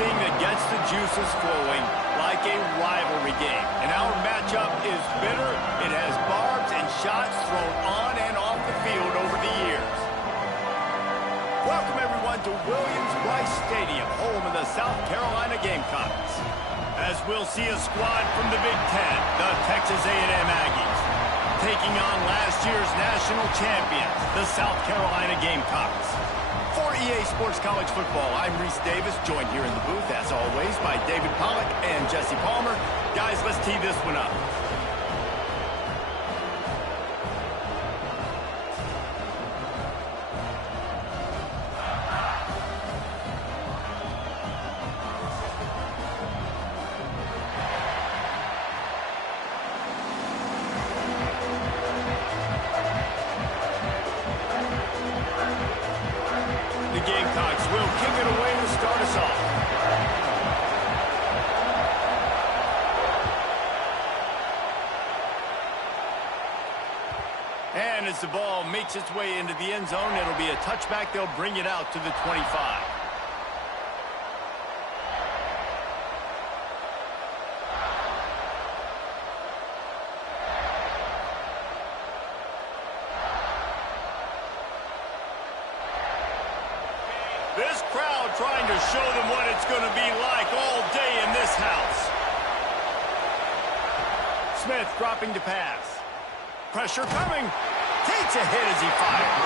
anything that gets the juices flowing, like a rivalry game. And our matchup is bitter. It has barbs and shots thrown on and off the field over the years. Welcome, everyone, to Williams-Brice Stadium, home of the South Carolina Gamecocks. As we'll see a squad from the Big Ten, the Texas A&M Aggies, taking on last year's national champions, the South Carolina Gamecocks. For EA Sports College Football, I'm Reese Davis, joined here in the booth, as always, by David Pollack and Jesse Palmer. Guys, let's tee this one up. The Gamecocks will kick it away to start us off. And as the ball makes its way into the end zone, it'll be a touchback. They'll bring it out to the 25. This crowd trying to show them what it's going to be like all day in this house. Smith dropping to pass. Pressure coming. Takes a hit as he fires.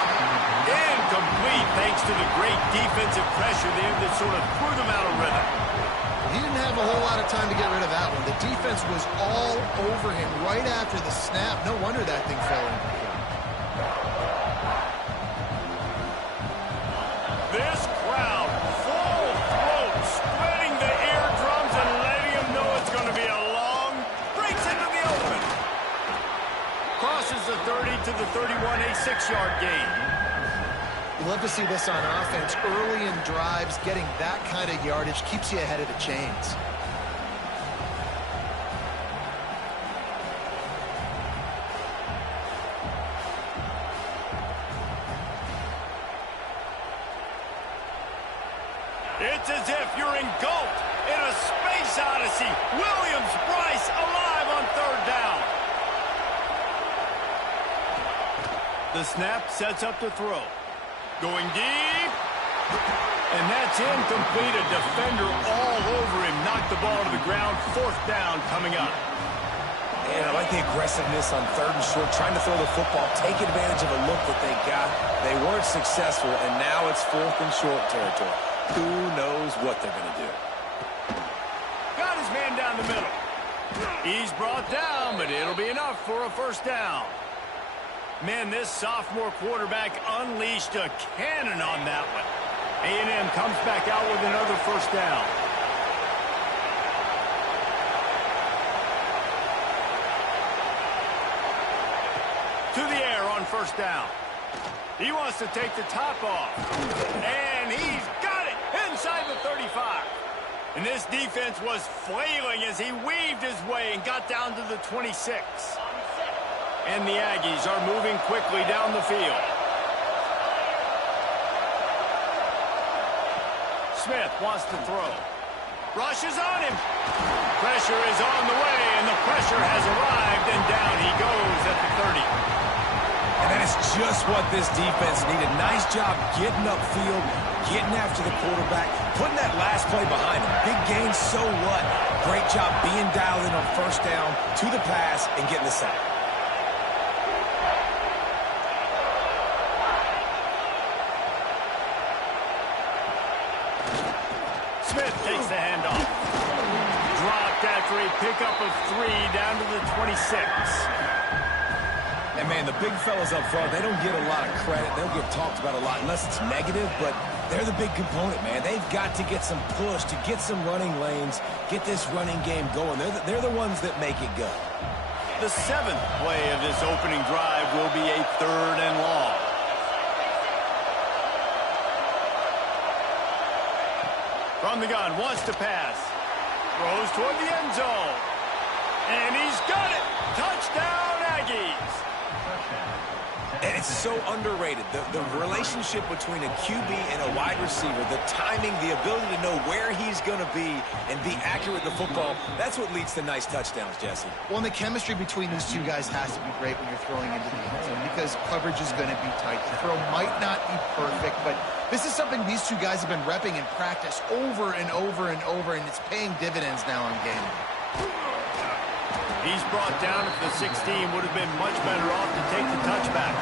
Incomplete thanks to the great defensive pressure there that sort of threw them out of rhythm. He didn't have a whole lot of time to get rid of that one. The defense was all over him right after the snap. No wonder that thing fell in. This crowd, full throat, spreading the eardrums and letting them know it's going to be a long, breaks into the open. Crosses the 30 to the 31, a 6-yard gain. You love to see this on offense. Early in drives, getting that kind of yardage keeps you ahead of the chains. It's as if you're engulfed in a space odyssey. Williams-Brice alive on third down. The snap sets up the throw. Going deep. And that's incomplete. A defender all over him. Knocked the ball to the ground. Fourth down coming up. And I like the aggressiveness on third and short, trying to throw the football, take advantage of a look that they got. They weren't successful, and now it's fourth and short territory. Who knows what they're going to do? Got his man down the middle. He's brought down, but it'll be enough for a first down. Man, this sophomore quarterback unleashed a cannon on that one. A&M comes back out with another first down. To the air on first down. He wants to take the top off. And he's got it inside the 35. And this defense was flailing as he weaved his way and got down to the 26. And the Aggies are moving quickly down the field. Smith wants to throw. Rush is on him. Pressure is on the way, and the pressure has arrived, and down he goes at the 30. And that is just what this defense needed. Nice job getting upfield, getting after the quarterback, putting that last play behind him. Big gain, so what? Great job being dialed in on first down, to the pass, and getting the sack. Smith takes the handoff. Dropped after a pickup of 3 down to the 26. And, man, the big fellas up front, they don't get a lot of credit. They don't get talked about a lot unless it's negative, but they're the big component, man. They've got to get some push, to get some running lanes, get this running game going. They're the ones that make it go. The 7th play of this opening drive will be a 3rd and long. From the gun, wants to pass. Throws toward the end zone. And he's got it. Touchdown, Aggies. And it's so underrated. The relationship between a QB and a wide receiver, the timing, the ability to know where he's going to be and be accurate with the football, that's what leads to nice touchdowns, Jesse. Well, and the chemistry between these two guys has to be great when you're throwing into the end zone because coverage is going to be tight. The throw might not be perfect, but this is something these two guys have been repping in practice over and over and over, and it's paying dividends now on game. He's brought down at the 16. Would have been much better off to take the touchback.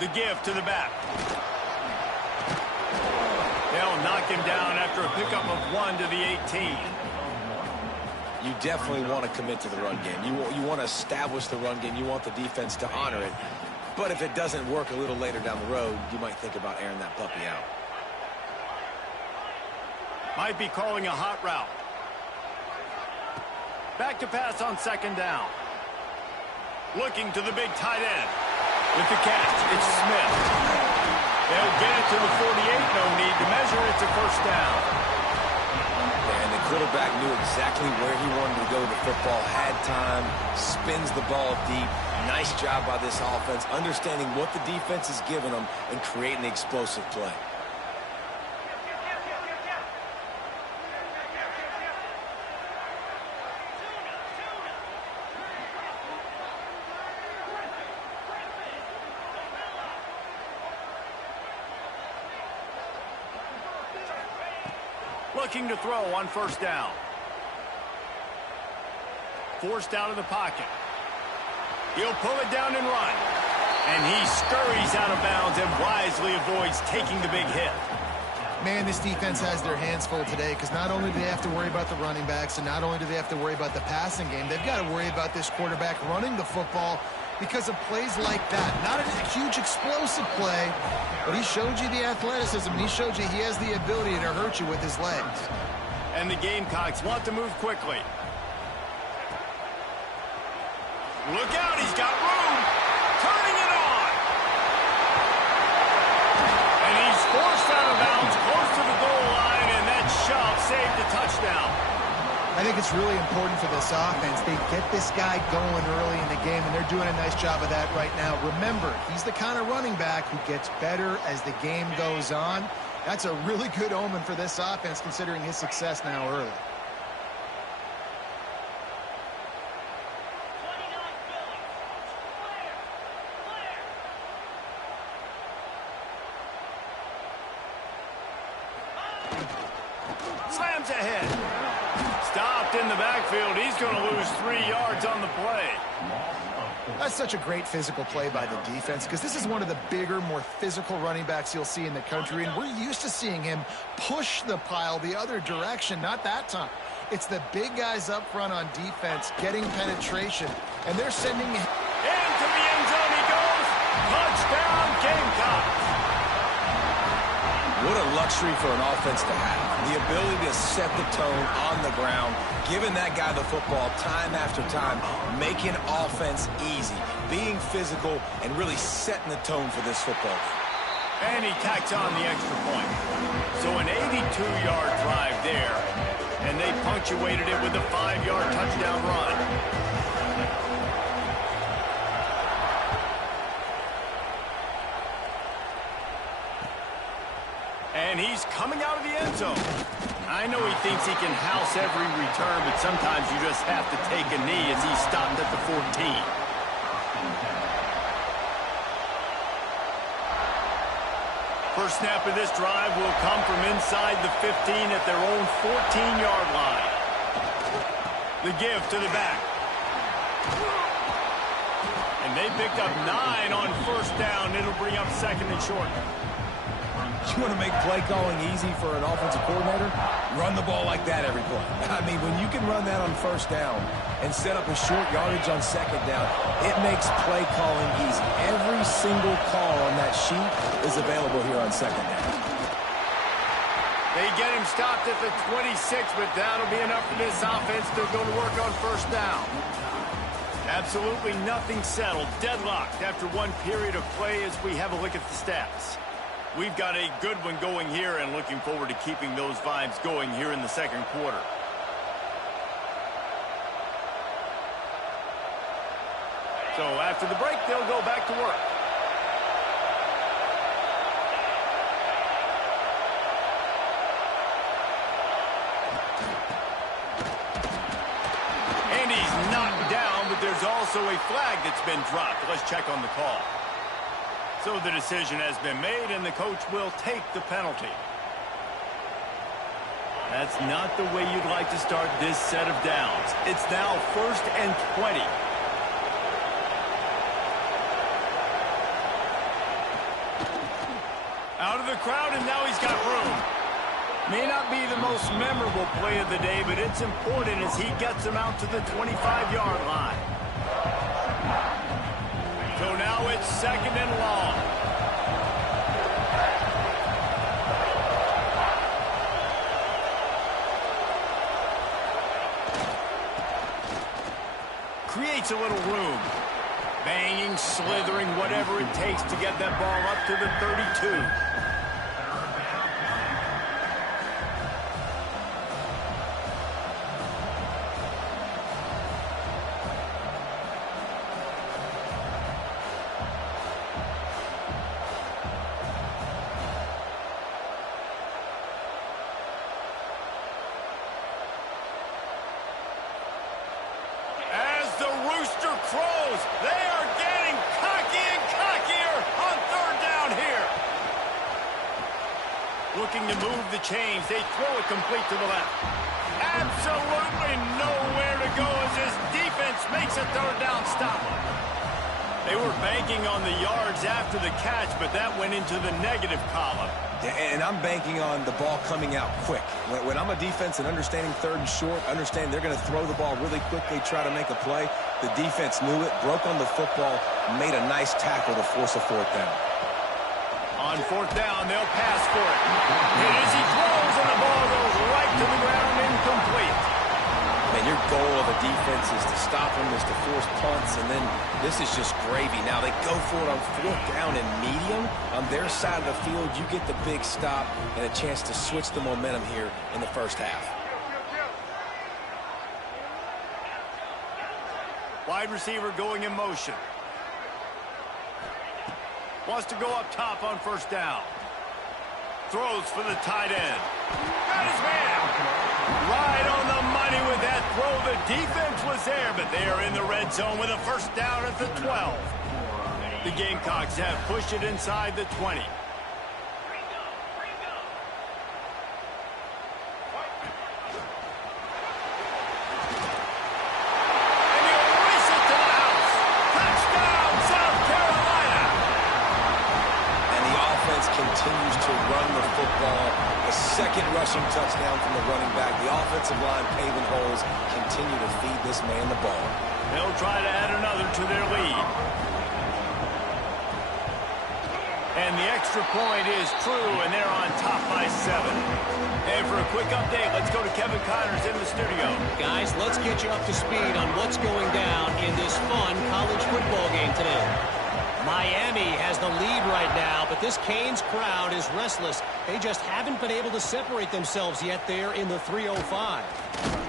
The give to the back. They'll knock him down after a pickup of 1 to the 18. You definitely want to commit to the run game. You want to establish the run game. You want the defense to honor it. But if it doesn't work a little later down the road, you might think about airing that puppy out. Might be calling a hot route. Back to pass on second down. Looking to the big tight end. With the catch, it's Smith. They'll get it to the 48, no need to measure. It's a first down. And the quarterback knew exactly where he wanted to go with the football, had time, spins the ball deep. Nice job by this offense, understanding what the defense is giving them and creating the explosive play. Looking to throw on first down. Forced out of the pocket. He'll pull it down and run. And he scurries out of bounds and wisely avoids taking the big hit. Man, this defense has their hands full today because not only do they have to worry about the running backs and not only do they have to worry about the passing game, they've got to worry about this quarterback running the football because of plays like that. Not a huge explosive play, but he showed you the athleticism, and he showed you he has the ability to hurt you with his legs. And the Gamecocks want to move quickly. Look out, he's got room. Turning it on. And he's forced out of bounds close to the goal line, and that shove saved a touchdown. I think it's really important for this offense. They get this guy going early in the game, and they're doing a nice job of that right now. Remember, he's the kind of running back who gets better as the game goes on. That's a really good omen for this offense, considering his success now early. Slams ahead. Stopped in the backfield. He's going to lose 3 yards on the play. That's such a great physical play by the defense because this is one of the bigger, more physical running backs you'll see in the country, and we're used to seeing him push the pile the other direction. Not that time. It's the big guys up front on defense getting penetration, and they're sending him into the end zone he goes. Touchdown, Gamecocks. What a luxury for an offense to have. The ability to set the tone on the ground, giving that guy the football time after time, making offense easy, being physical, and really setting the tone for this football game. And he tacks on the extra point. So an 82-yard drive there, and they punctuated it with a 5-yard touchdown run. And he's coming out of the end zone. I know he thinks he can house every return, but sometimes you just have to take a knee as he stopped at the 14. First snap of this drive will come from inside the 15 at their own 14-yard line. The give to the back. And they picked up 9 on first down. It'll bring up second and short. You want to make play calling easy for an offensive coordinator? Run the ball like that every play. I mean, when you can run that on first down and set up a short yardage on second down, it makes play calling easy. Every single call on that sheet is available here on second down. They get him stopped at the 26, but that'll be enough for this offense to go to work on first down. Absolutely nothing settled. Deadlocked after one period of play as we have a look at the stats. We've got a good one going here and looking forward to keeping those vibes going here in the second quarter. So after the break, they'll go back to work. And he's knocked down, but there's also a flag that's been dropped. Let's check on the call. So the decision has been made, and the coach will take the penalty. That's not the way you'd like to start this set of downs. It's now 1st and 20. Out of the crowd, and now he's got room. May not be the most memorable play of the day, but it's important as he gets him out to the 25-yard line. So now it's 2nd and long. Creates a little room. Banging, slithering, whatever it takes to get that ball up to the 32. Rooster crows. They are getting cocky and cockier on 3rd down here. Looking to move the chains. They throw it complete to the left. Absolutely nowhere to go as this defense makes a 3rd down stop. They were banking on the yards after the catch, but that went into the negative column. And I'm banking on the ball coming out quick. When I'm a defense and understanding 3rd and short, understand they're going to throw the ball really quickly, try to make a play. The defense knew it, broke on the football, made a nice tackle to force a 4th down. On 4th down, they'll pass for it. And as he throws, and the ball goes right to the ground, incomplete. Man, your goal of a defense is to stop them, is to force punts, and then this is just gravy. Now they go for it on 4th down and medium. On their side of the field, you get the big stop and a chance to switch the momentum here in the first half. Wide receiver going in motion. Wants to go up top on 1st down. Throws for the tight end. Got his man. Right on the money with that throw. The defense was there, but they are in the red zone with a 1st down at the 12. The Gamecocks have pushed it inside the 20. Continues to run the football. The 2nd rushing touchdown from the running back. The offensive line paving holes. Continue to feed this man the ball. They'll try to add another to their lead. And the extra point is true, and they're on top by 7. And for a quick update, let's go to Kevin Connors in the studio. Guys, let's get you up to speed on what's going down in this fun college football game today. Miami has the lead right now, but this Canes crowd is restless. They just haven't been able to separate themselves yet there in the 305.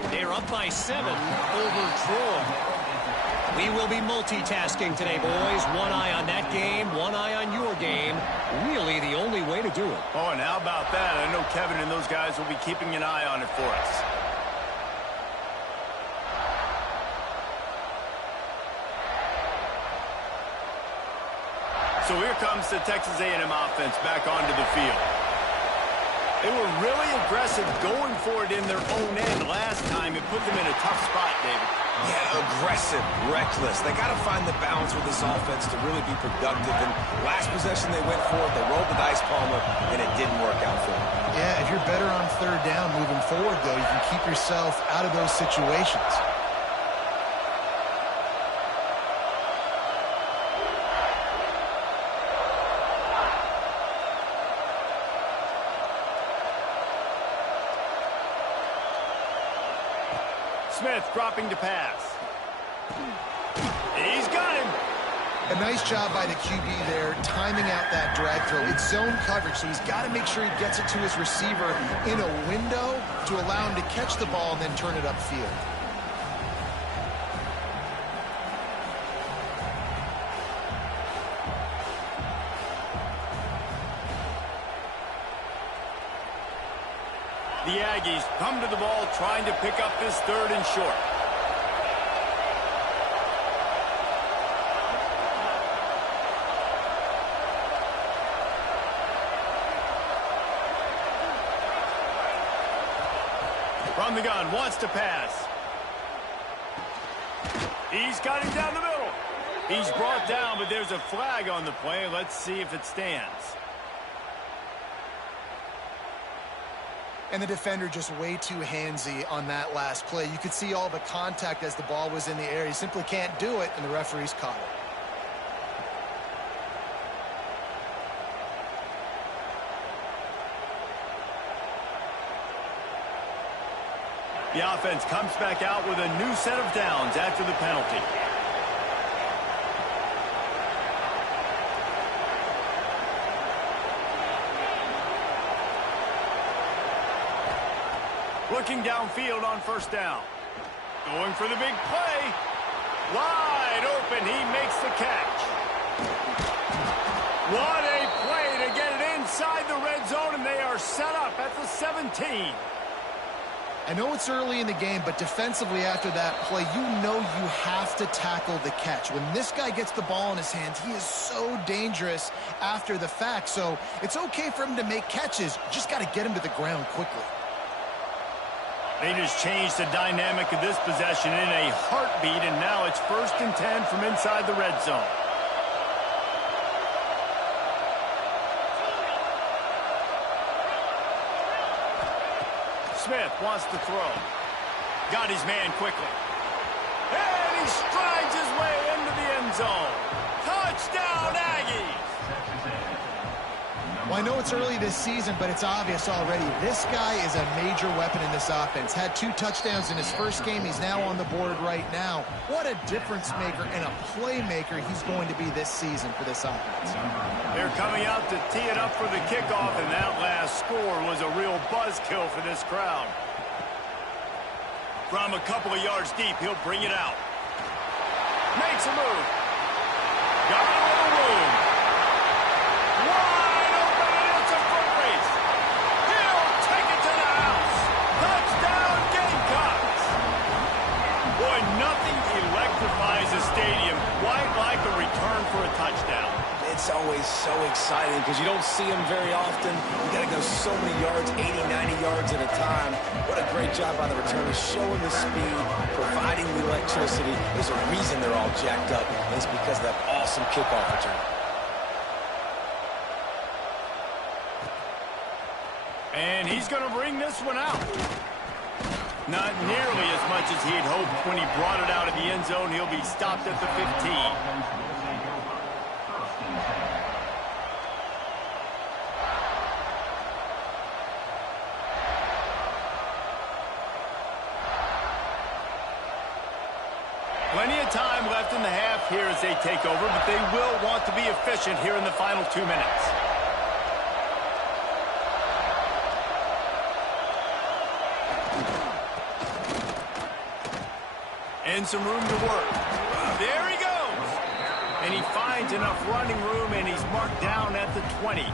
They're up by 7 over Troy. We will be multitasking today, boys. One eye on that game, one eye on your game. Really the only way to do it. Oh, and how about that? I know Kevin and those guys will be keeping an eye on it for us. So here comes the Texas A&M offense back onto the field. They were really aggressive going for it in their own end last time. It put them in a tough spot, David. Yeah, aggressive, reckless. They got to find the balance with this offense to really be productive. And last possession they went for it, they rolled the dice, Palmer, and it didn't work out for them. Yeah, if you're better on 3rd down moving forward, though, you can keep yourself out of those situations. Smith dropping to pass. He's got him. A nice job by the QB there, timing out that drag throw. It's zone coverage, so he's got to make sure he gets it to his receiver in a window to allow him to catch the ball and then turn it upfield. The Aggies come to the ball trying to pick up this 3rd and short. From the gun, wants to pass. He's got him down the middle. He's brought down, but there's a flag on the play. Let's see if it stands. And the defender just way too handsy on that last play. You could see all the contact as the ball was in the air. He simply can't do it, and the referee's caught it. The offense comes back out with a new set of downs after the penalty. Looking downfield on 1st down. Going for the big play. Wide open. He makes the catch. What a play to get it inside the red zone, and they are set up at the 17. I know it's early in the game, but defensively after that play, you know you have to tackle the catch. When this guy gets the ball in his hands, he is so dangerous after the fact. So it's okay for him to make catches. You just got to get him to the ground quickly. They just changed the dynamic of this possession in a heartbeat, and now it's 1st and 10 from inside the red zone. Smith wants to throw. Got his man quickly. And he strides his way into the end zone. Touchdown, Aggies! Well, I know it's early this season, but it's obvious already. This guy is a major weapon in this offense. Had 2 touchdowns in his first game. He's now on the board right now. What a difference maker and a playmaker he's going to be this season for this offense. They're coming out to tee it up for the kickoff, and that last score was a real buzzkill for this crowd. From a couple of yards deep, he'll bring it out. Makes a move. Got a little room. Wide open, and it's a foot race. He'll take it to the house. Touchdown, Gamecocks. Boy, nothing electrifies a stadium quite like a return for a touchdown. It's always so exciting because you don't see them very often. You got to go so many yards, 80, 90 yards at a time. What a great job by the returners, showing the speed, providing the electricity. There's a reason they're all jacked up, and it's because of that awesome kickoff return. And he's going to bring this one out. Not nearly as much as he'd hoped when he brought it out of the end zone. He'll be stopped at the 15. Plenty of time left in the half here as they take over, but they will want to be efficient here in the final 2 minutes. And some room to work. There he goes. And he finds enough running room, and he's marked down at the 20.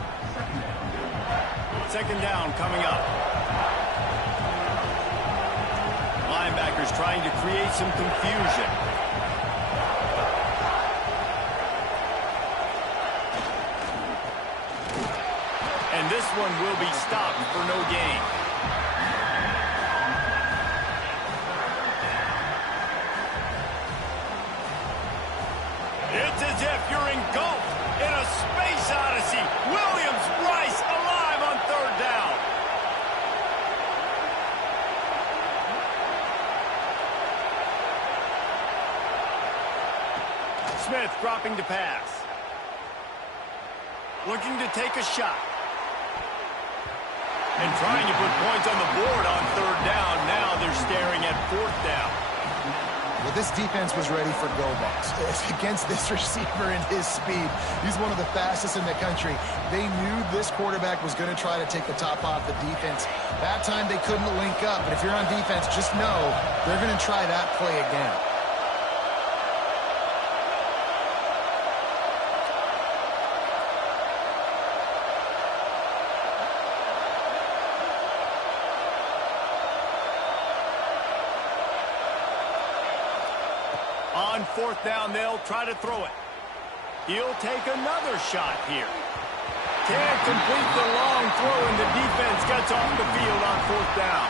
2nd down coming up. Linebackers trying to create some confusion. And this one will be stopped for no gain. It's as if you're engulfed in a space odyssey. Williams-Brice alive on 3rd down. Smith dropping to pass. Looking to take a shot. And trying to put points on the board on third down. Now they're staring at fourth down. Well, this defense was ready for go balls. Against this receiver and his speed, he's one of the fastest in the country. They knew this quarterback was going to try to take the top off the defense. That time they couldn't link up, but if you're on defense, just know they're going to try that play again. On fourth down, they'll try to throw it. He'll take another shot here. Can't complete the long throw, and the defense gets off the field on fourth down.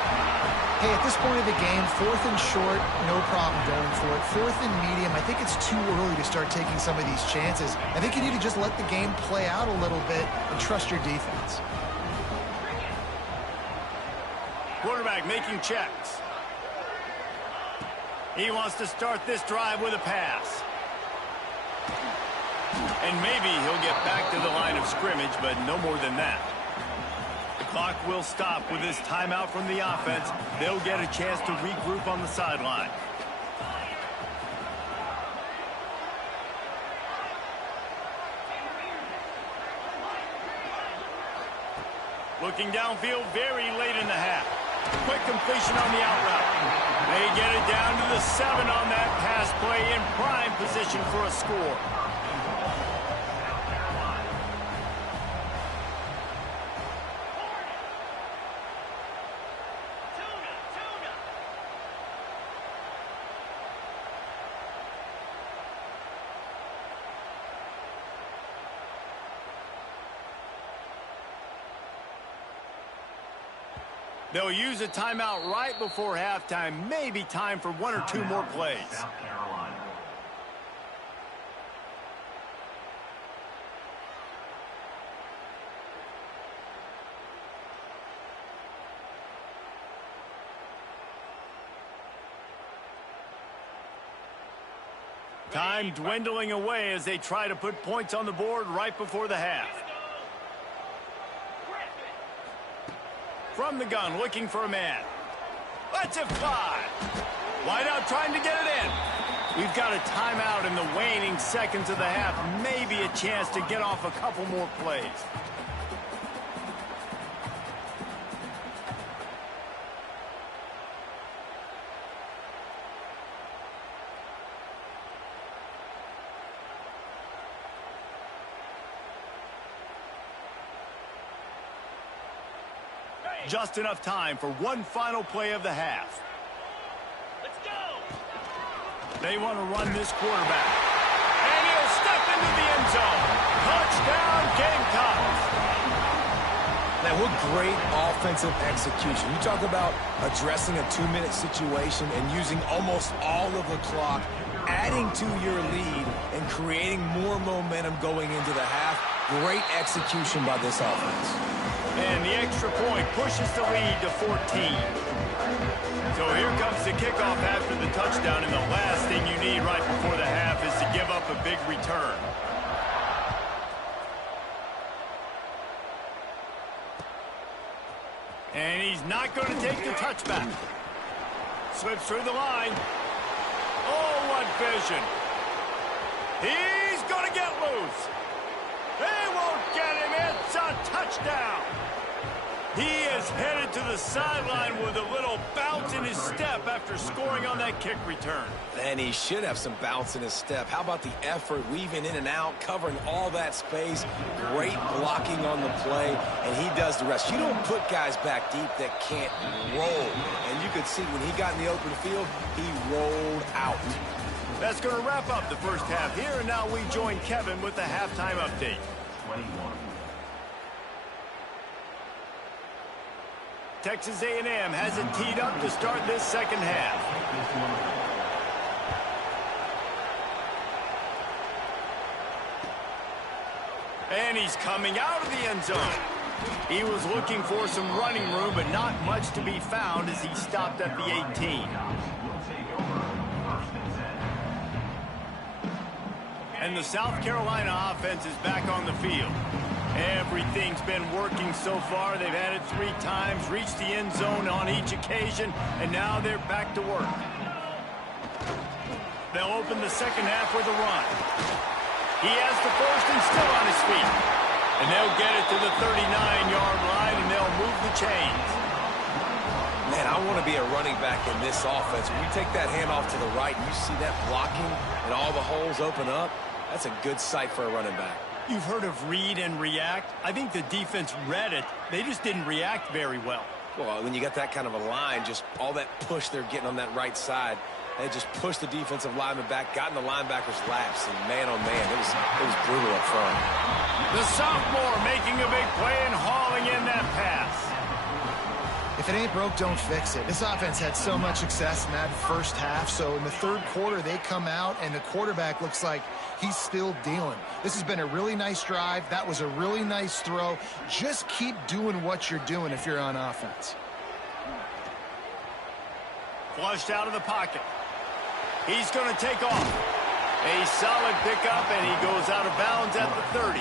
Hey, at this point of the game, fourth and short, no problem going for it. Fourth and medium, I think it's too early to start taking some of these chances. I think you need to just let the game play out a little bit and trust your defense. Quarterback making checks. He wants to start this drive with a pass. And maybe he'll get back to the line of scrimmage, but no more than that. The clock will stop with this timeout from the offense. They'll get a chance to regroup on the sideline. Looking downfield very late in the half. Quick completion on the out route. They get it down to the 7 on that pass play in prime position for a score. They'll use a timeout right before halftime. Maybe time for one or two more plays. Time dwindling away as they try to put points on the board right before the half. From the gun, looking for a man. Lets it fly. Wide out trying to get it in. We've got a timeout in the waning seconds of the half. Maybe a chance to get off a couple more plays. Just enough time for one final play of the half. Let's go. They want to run this quarterback. And he'll step into the end zone. Touchdown, Gamecocks. Now, what great offensive execution. You talk about addressing a 2-minute situation and using almost all of the clock, adding to your lead and creating more momentum going into the half. Great execution by this offense. And the extra point pushes the lead to 14. So here comes the kickoff after the touchdown, and the last thing you need right before the half is to give up a big return. And he's not going to take the touchback. Slips through the line. Oh, what vision. He's going to get loose. They won't get him. It's a touchdown. He is headed to the sideline with a little bounce in his step after scoring on that kick return. And he should have some bounce in his step. How about the effort, weaving in and out, covering all that space, great blocking on the play, and he does the rest. You don't put guys back deep that can't roll. And you could see when he got in the open field, he rolled out. That's going to wrap up the first half here, and now we join Kevin with the halftime update. 21. Texas A&M has it teed up to start this second half. And he's coming out of the end zone. He was looking for some running room, but not much to be found as he stopped at the 18. And the South Carolina offense is back on the field. Everything's been working so far. They've had it 3 times, reached the end zone on each occasion, and now they're back to work. They'll open the second half with a run. He has the first and still on his feet. And they'll get it to the 39-yard line, and they'll move the chains. Man, I want to be a running back in this offense. When you take that handoff to the right and you see that blocking and all the holes open up, that's a good sight for a running back. You've heard of read and react. I think the defense read it. They just didn't react very well. Well, when you got that kind of a line, just all that push they're getting on that right side, they just pushed the defensive lineman back, got in the linebacker's laps, and man, oh man, it was brutal up front. The sophomore making a big play and hauling in that pass. If it ain't broke, don't fix it. This offense had so much success in that first half, so in the third quarter, they come out, and the quarterback looks like he's still dealing. This has been a really nice drive. That was a really nice throw. Just keep doing what you're doing if you're on offense. Flushed out of the pocket. He's going to take off. A solid pickup, and he goes out of bounds at the 30.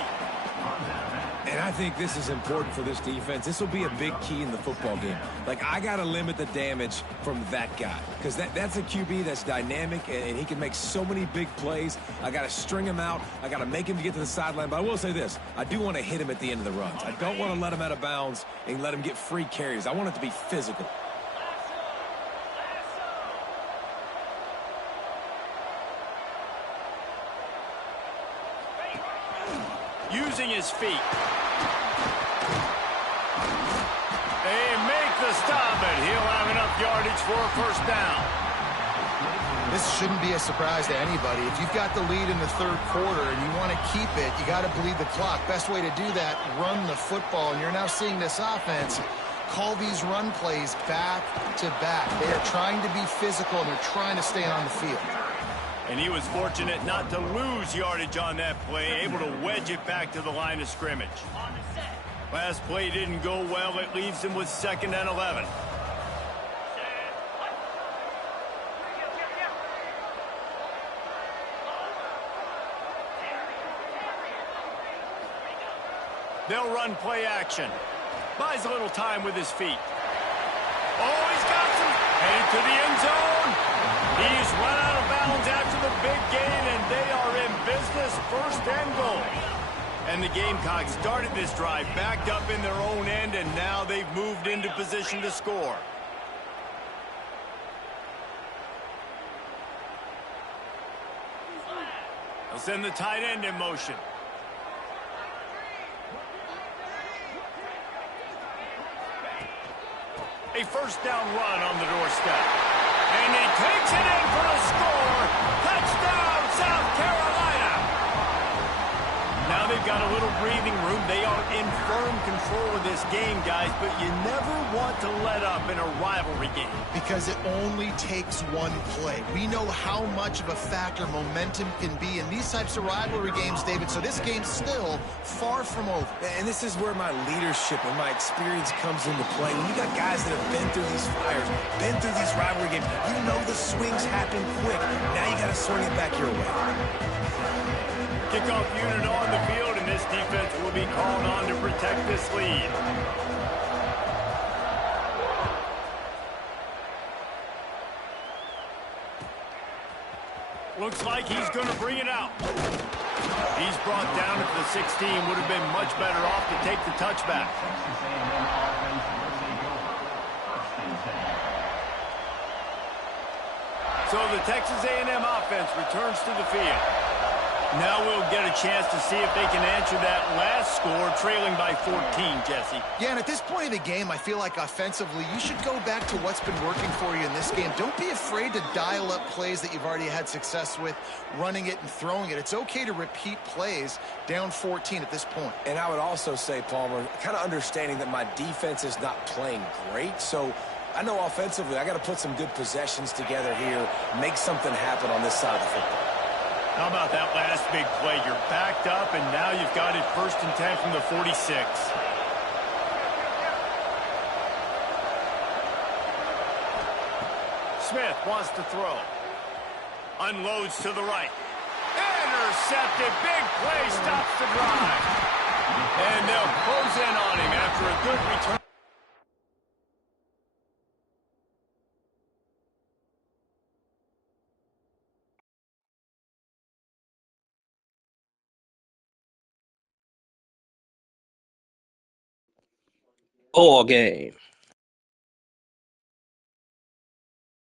And I think this is important for this defense. This will be a big key in the football game. Like, I got to limit the damage from that guy because that's a QB that's dynamic, and he can make so many big plays. I got to string him out. I got to make him get to the sideline. But I will say this. I do want to hit him at the end of the runs. I don't want to let him out of bounds and let him get free carries. I want it to be physical. Using his feet. They make the stop, and he'll have enough yardage for a first down. This shouldn't be a surprise to anybody. If you've got the lead in the third quarter and you want to keep it, you got to bleed the clock. Best way to do that, run the football. And you're now seeing this offense call these run plays back to back. They are trying to be physical, and they're trying to stay on the field. And he was fortunate not to lose yardage on that play, able to wedge it back to the line of scrimmage. Last play didn't go well. It leaves him with 2nd and 11. They'll run play action. Buys a little time with his feet. Oh, he's got some. Headed to the end zone. He's run out of bounds after the big gain, and they are in business, 1st and goal. And the Gamecocks started this drive backed up in their own end, and now they've moved into position to score. They'll send the tight end in motion. A first down run on the doorstep. And he takes it in for a score. Touchdown, South Carolina. Now they've got a little breathing room. They are in firm control of this game, guys, but you never want to let up in a rivalry game. Because it only takes one play. We know how much of a factor momentum can be in these types of rivalry games, David, so this game's still far from over. And this is where my leadership and my experience comes into play. When you got guys that have been through these fires, been through these rivalry games, you know the swings happen quick. Now you got to swing it back your way. Kickoff unit on the field, and this defense will be called on to protect this lead. Looks like he's going to bring it out. He's brought down at the 16. Would have been much better off to take the touchback. So the Texas A&M offense returns to the field. Now we'll get a chance to see if they can answer that last score, trailing by 14, Jesse. Yeah, and at this point of the game, I feel like offensively, you should go back to what's been working for you in this game. Don't be afraid to dial up plays that you've already had success with, running it and throwing it. It's okay to repeat plays down 14 at this point. And I would also say, Palmer, kind of understanding that my defense is not playing great, so I know offensively I got to put some good possessions together here, make something happen on this side of the football. How about that last big play? You're backed up, and now you've got it 1st and 10 from the 46. Smith wants to throw. Unloads to the right. Intercepted. Big play stops the drive. And good return. Ball game.